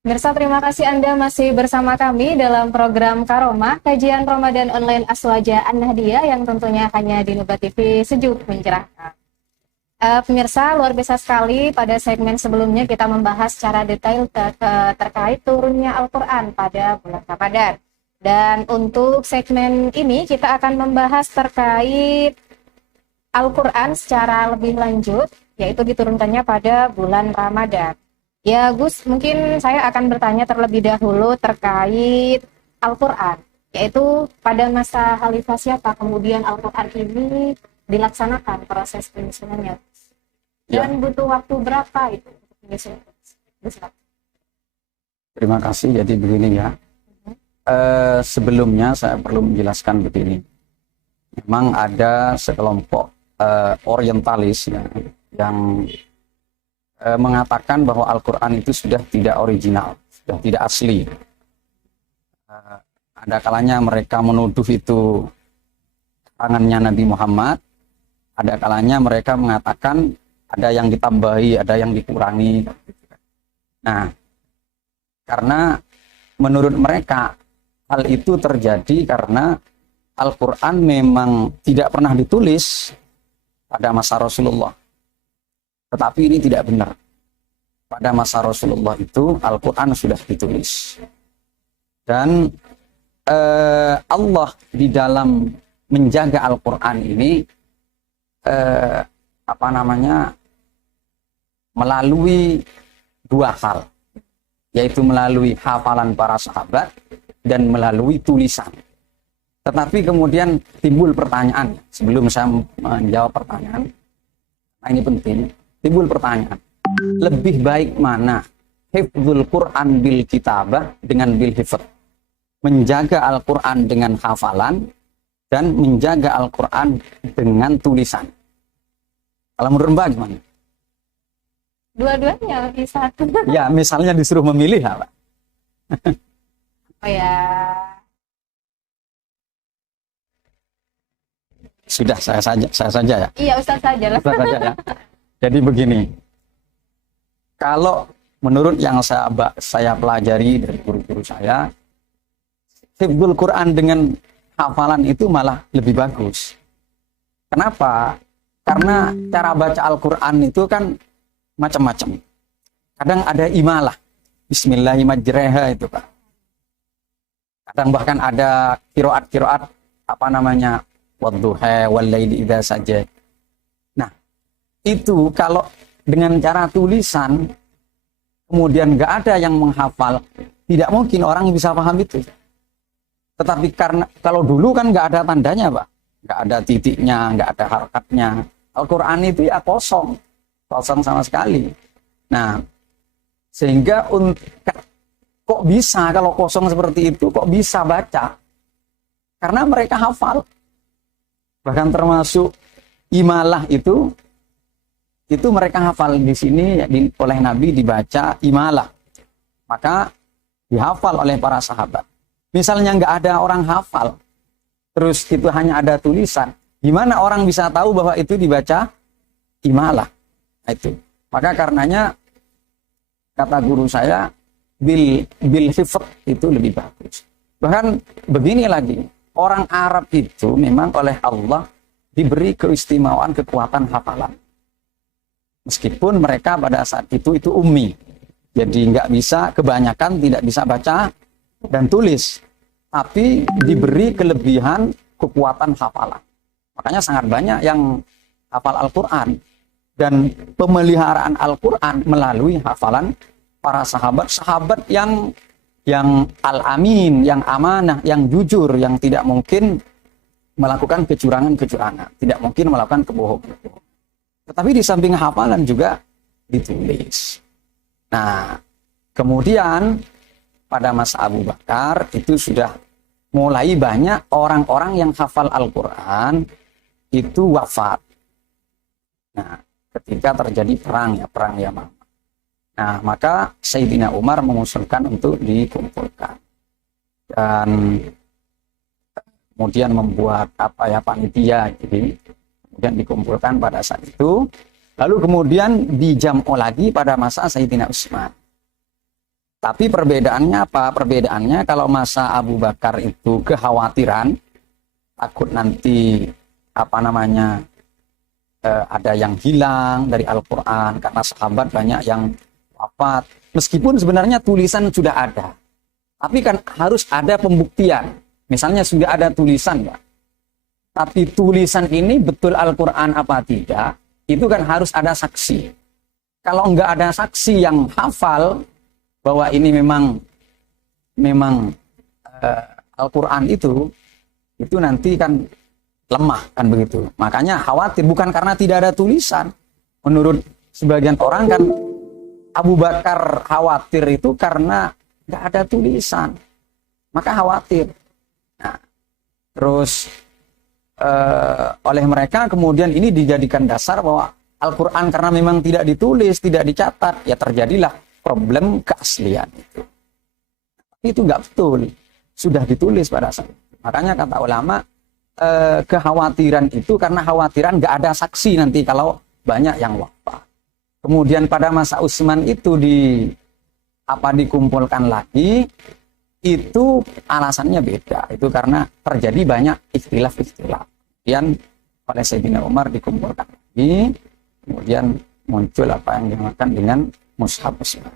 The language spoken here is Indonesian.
Mirsa, terima kasih Anda masih bersama kami dalam program Karomah, kajian Ramadan online Aswaja An-Nahdiyah yang tentunya hanya di Nuba TV Sejuk Mencerahkan. Pemirsa, luar biasa sekali pada segmen sebelumnya kita membahas secara detail terkait turunnya Al-Quran pada bulan Ramadan. Dan untuk segmen ini kita akan membahas terkait Al-Quran secara lebih lanjut, yaitu diturunkannya pada bulan Ramadan. Ya Gus, mungkin saya akan bertanya terlebih dahulu terkait Al-Quran, yaitu pada masa Khalifah siapa kemudian Al-Quran ini dilaksanakan proses penyusunannya, Ya, dan butuh waktu berapa itu untuk penyusunan? terima kasih. Jadi begini ya, sebelumnya saya perlu menjelaskan begini. Memang ada sekelompok orientalis ya, yang mengatakan bahwa Al-Quran itu sudah tidak original, sudah tidak asli. Ada kalanya mereka menuduh itu tangannya Nabi Muhammad, ada kalanya mereka mengatakan ada yang ditambahi, ada yang dikurangi. Nah, karena menurut mereka hal itu terjadi karena Al-Quran memang tidak pernah ditulis pada masa Rasulullah. Tetapi ini tidak benar. Pada masa Rasulullah itu Al-Quran sudah ditulis. Dan Allah di dalam menjaga Al-Quran ini melalui dua hal, yaitu melalui hafalan para sahabat dan melalui tulisan. Tetapi kemudian timbul pertanyaan, sebelum saya menjawab pertanyaan, nah ini penting, timbul pertanyaan, lebih baik mana hifdzul Quran bil kitabah dengan bil hifdz, menjaga Al-Quran dengan hafalan dan menjaga Al-Quran dengan tulisan? Kalau menurut Mbak gimana? Dua-duanya lebih satu. Ya, misalnya disuruh memilih apa? Oh ya, Sudah, saya saja ya. iya Ustaz saja lah. Ustaz saja ya. Jadi begini, kalau menurut yang saya pelajari dari guru-guru saya, hifdzul Quran dengan hafalan itu malah lebih bagus. Kenapa? Karena cara baca Al-Quran itu kan macam-macam. Kadang ada imalah, Bismillahirrahmanirrahim itu Pak. Kadang bahkan ada kiroat wadduha wallaili idza saja. Nah, itu kalau dengan cara tulisan kemudian nggak ada yang menghafal, tidak mungkin orang bisa paham itu. Tetapi karena kalau dulu kan nggak ada tandanya Pak, nggak ada titiknya, nggak ada harakatnya. Al-Quran itu ya kosong sama sekali. Nah, sehingga kok bisa kalau kosong seperti itu, kok bisa baca? Karena mereka hafal. Bahkan termasuk imalah itu mereka hafal. Di sini oleh Nabi dibaca imalah, maka dihafal oleh para sahabat. Misalnya nggak ada orang hafal, terus itu hanya ada tulisan, gimana orang bisa tahu bahwa itu dibaca imalah? Nah, itu. Maka karenanya kata guru saya, bil hifdz itu lebih bagus. Bahkan begini lagi, orang Arab itu memang oleh Allah diberi keistimewaan kekuatan hafalan. Meskipun mereka pada saat itu ummi, jadi nggak bisa, kebanyakan tidak bisa baca dan tulis, tapi diberi kelebihan kekuatan hafalan. Makanya sangat banyak yang hafal Al-Quran. Dan pemeliharaan Al-Quran melalui hafalan para sahabat yang al-amin, yang amanah, yang jujur, yang tidak mungkin melakukan kecurangan, tidak mungkin melakukan kebohongan. Tetapi di samping hafalan juga ditulis. Nah, kemudian pada masa Abu Bakar itu sudah mulai banyak orang-orang yang hafal Al-Quran itu wafat. Nah, ketika terjadi perang Yamamah. Nah, maka Sayyidina Umar mengusulkan untuk dikumpulkan. Dan kemudian membuat panitia, jadi kemudian dikumpulkan pada saat itu. Lalu kemudian dijam'u lagi pada masa Sayyidina Utsman. Tapi perbedaannya apa? Perbedaannya kalau masa Abu Bakar itu kekhawatiran, takut nanti apa namanya ada yang hilang dari Al-Quran karena sahabat banyak yang wafat. Meskipun sebenarnya tulisan sudah ada, tapi kan harus ada pembuktian. Misalnya sudah ada tulisan, Pak. Tapi tulisan ini betul Al-Quran apa tidak, itu kan harus ada saksi. Kalau nggak ada saksi yang hafal bahwa ini memang Al-Quran itu nanti kan lemah kan begitu. Makanya khawatir, bukan karena tidak ada tulisan. Menurut sebagian orang kan Abu Bakar khawatir itu karena nggak ada tulisan, maka khawatir. Nah, terus oleh mereka kemudian ini dijadikan dasar bahwa Al-Quran karena memang tidak ditulis, tidak dicatat, ya terjadilah problem keaslian itu. Tapi itu nggak betul, sudah ditulis pada saat itu. Makanya kata ulama, kekhawatiran itu karena khawatiran nggak ada saksi nanti kalau banyak yang wafat. Kemudian pada masa Utsman itu dikumpulkan lagi, itu alasannya beda. Itu karena terjadi banyak ikhtilaf. Kemudian oleh Sayyidina Umar dikumpulkan lagi, kemudian muncul apa yang dinamakan dengan Mushaf Utsman.